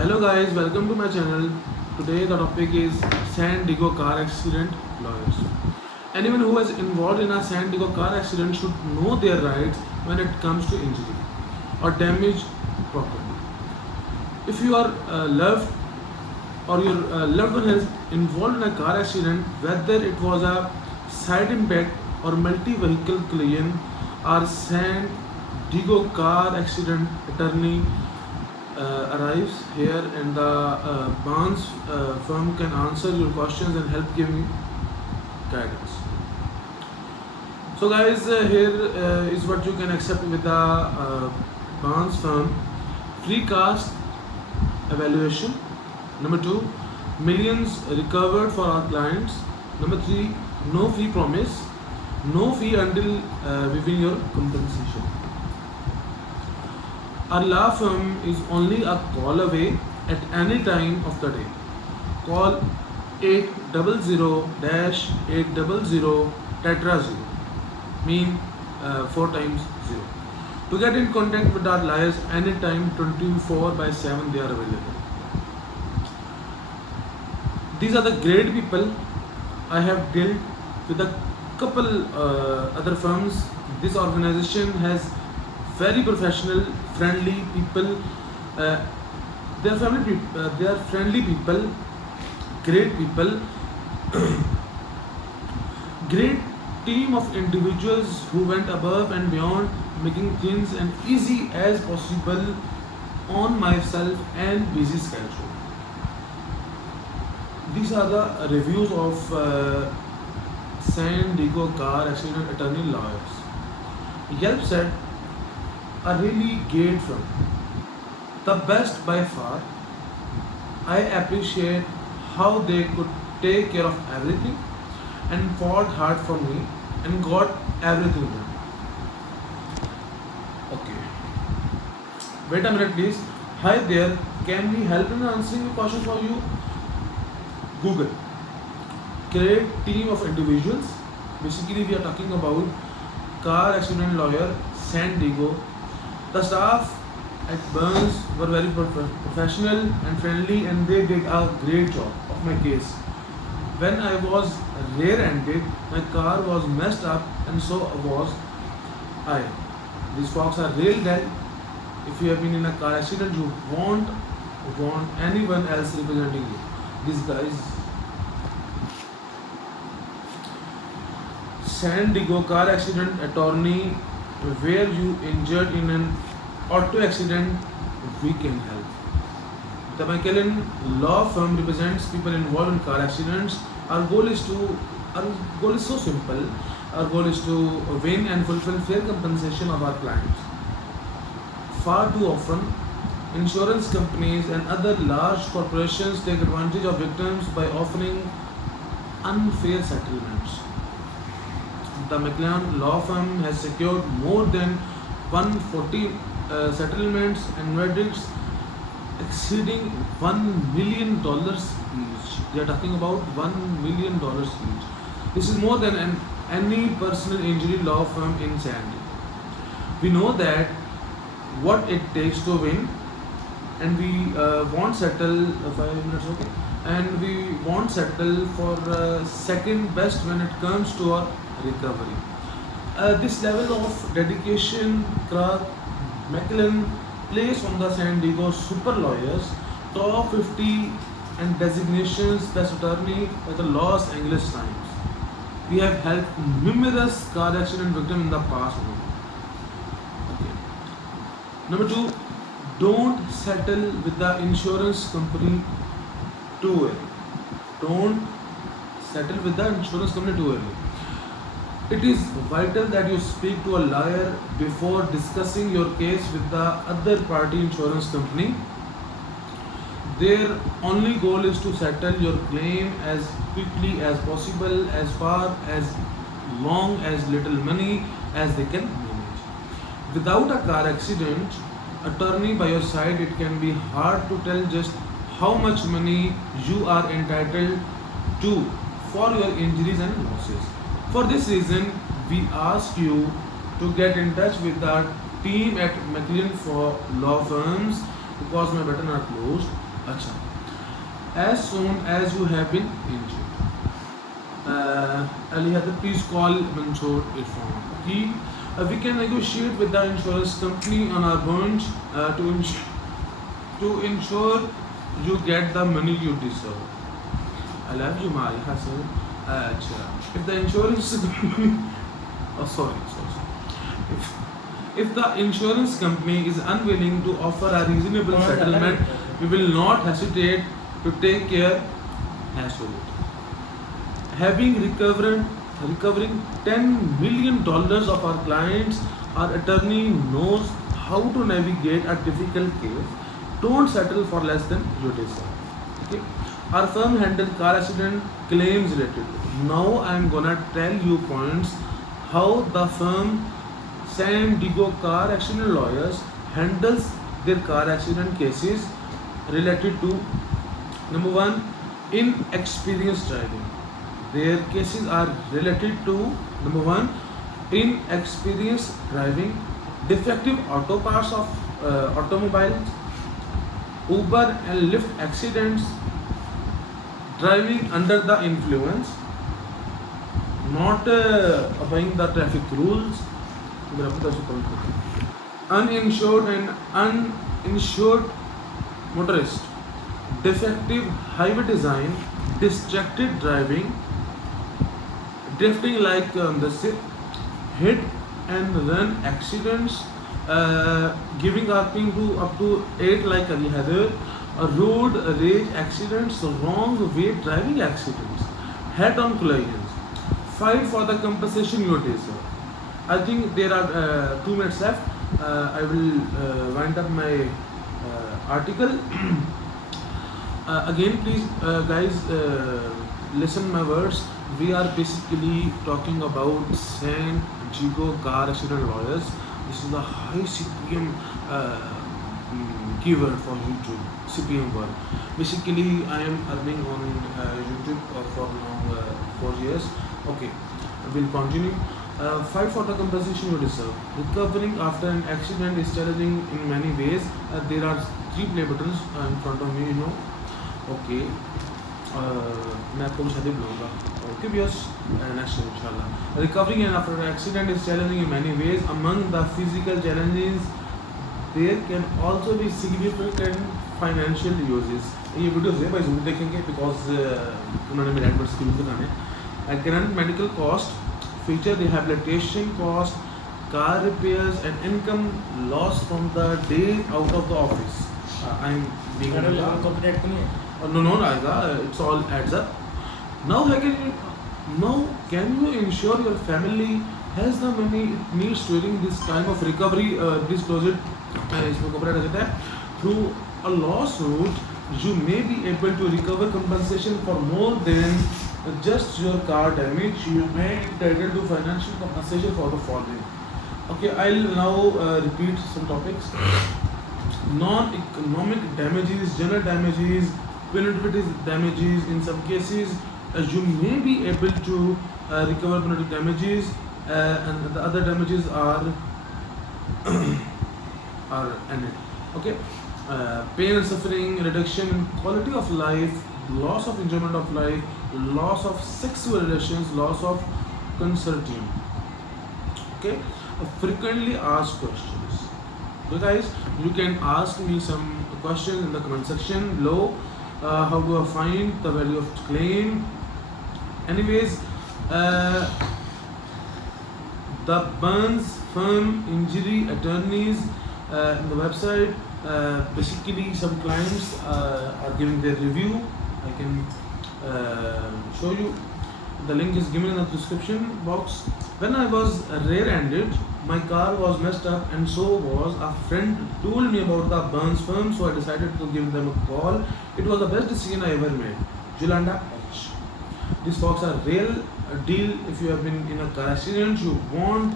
Hello guys, welcome to my channel. Today the topic is San Diego car accident lawyers. Anyone who is involved in a San Diego car accident should know their rights when it comes to injury or damage property. If you are loved or your loved one is involved in a car accident, whether it was a side impact or multi-vehicle collision, our San Diego car accident attorney arrives here, and the Barnes firm can answer your questions and help give you guidance. So guys, here is what you can accept with the Barnes firm: free cost evaluation. Number two, millions recovered for our clients. Number three, no fee promise, no fee until we win your compensation. Our law firm is only a call away at any time of the day. Call 800-800 tetra 0, mean 4 times 0. To get in contact with our lawyers anytime, 24/7 they are available. These are the great people. I have dealt with a couple other firms. This organization has very professional, friendly people. They are friendly people, great people, great team of individuals who went above and beyond, making things as easy as possible on myself and busy schedule. These are the reviews of San Diego car accident attorney lawyers. Yelp said, a really great firm, the best by far. I appreciate how they could take care of everything and fought hard for me and got everything done. Okay, wait a minute please. Hi there, can we help in answering the question for you? Google, great team of individuals. Basically we are talking about car accident lawyer San Diego. The staff at Burns were very professional and friendly, and they did a great job of my case. When I was rear-ended, my car was messed up, and so was I. These folks are real dead. If you have been in a car accident, you won't want anyone else representing you. These guys. San Diego car accident attorney, where you injured in an auto accident, we can help. The McKellen law firm represents people involved in car accidents. Our goal is so simple. Our goal is to win and fulfill fair compensation of our clients. Far too often, insurance companies and other large corporations take advantage of victims by offering unfair settlements. The McLean law firm has secured more than 140 settlements and verdicts exceeding $1 million each. They are talking about $1 million each. This is more than any personal injury law firm in San Diego. We know that what it takes to win, and we won't settle 5 minutes, okay? And we won't settle for second best when it comes to our recovery. This level of dedication, Craig McLean placed on the San Diego super lawyers top 50 and designations best attorney by the Los Angeles Times. We have helped numerous car accident victims in the past. Okay. Number two, don't settle with the insurance company too early. Don't settle with the insurance company too early. It is vital that you speak to a lawyer before discussing your case with the other party insurance company. Their only goal is to settle your claim as quickly as possible, as far as long as little money as they can manage. Without a car accident attorney by your side, it can be hard to tell just how much money you are entitled to for your injuries and losses. For this reason, we ask you to get in touch with the team at McLean for law firms, because my button are closed. अच्छा, as soon as you have been injured, Ali Hadid, please call Mansoor Irfan. We can negotiate with the insurance company on our bonds to ensure you get the money you deserve. I love you, Mari Hassan. अच्छा, if the insurance oh sorry. If the insurance company is unwilling to offer a reasonable settlement, we will not hesitate to take care as to it. Having recovering $10 million of our clients, our attorney knows how to navigate a difficult case. Don't settle for less than you deserve. Okay? Our firm handled car accident claims related. Now I am gonna tell you points how the firm San Diego car accident lawyers handles their car accident cases related to number one, inexperienced driving. Their cases are related to number one, inexperienced driving, defective auto parts of automobiles, Uber and Lyft accidents, driving under the influence, not obeying the traffic rules, uninsured and uninsured motorist, defective highway design, distracted driving, drifting like hit and run accidents, giving RPM to up to 8 like Ali Hadid, road rage accidents, wrong way driving accidents, head-on collisions. Fight for the compensation you deserve. I think there are 2 minutes left. I will wind up my article. Again, please, guys, listen my words. We are basically talking about San Diego car accident lawyers. This is the high CPM keyword for YouTube. CPM word. Basically, I am earning on YouTube for now 4 years. Okay, we'll continue. Fight for the compensation you deserve. Recovering after an accident is challenging in many ways. There are 3 play buttons in front of me, you know. Okay, मैं आपको कुछ अधिक बुलाऊंगा. Okay, viewers, next inshallah. Recovering after an accident is challenging in many ways. Among the physical challenges, there can also be significant financial uses. ये videos है भाई जरूर देखेंगे because उन्होंने मेरे एडवर्ट्स की भी बनाने. Current medical cost, future rehabilitation cost, car repairs and income loss from the day out of the office. I'm being no, it's all adds up. Now can you ensure your family has the money it needs during this time of recovery? Please close it. Through a lawsuit, you may be able to recover compensation for more than just your car damage. You may be entitled to financial compensation for the following. Okay, I'll now repeat some topics. Non-economic damages, general damages, punitive damages. In some cases, you may be able to recover punitive damages, and the other damages are ended. Okay, pain and suffering, reduction in quality of life, loss of enjoyment of life, loss of sexual relations, loss of consortium. Okay, frequently asked questions. So guys, you can ask me some questions in the comment section below. How do I find the value of claim? Anyways, the Burns firm injury attorneys in the website, basically some clients are giving their review. I can show you. The link is given in the description box. When I was rear-ended, my car was messed up, and so was a friend told me about the Burns firm, so I decided to give them a call. It was the best decision I ever made. Julanda H. These folks are real deal. If you have been in a car accident, you want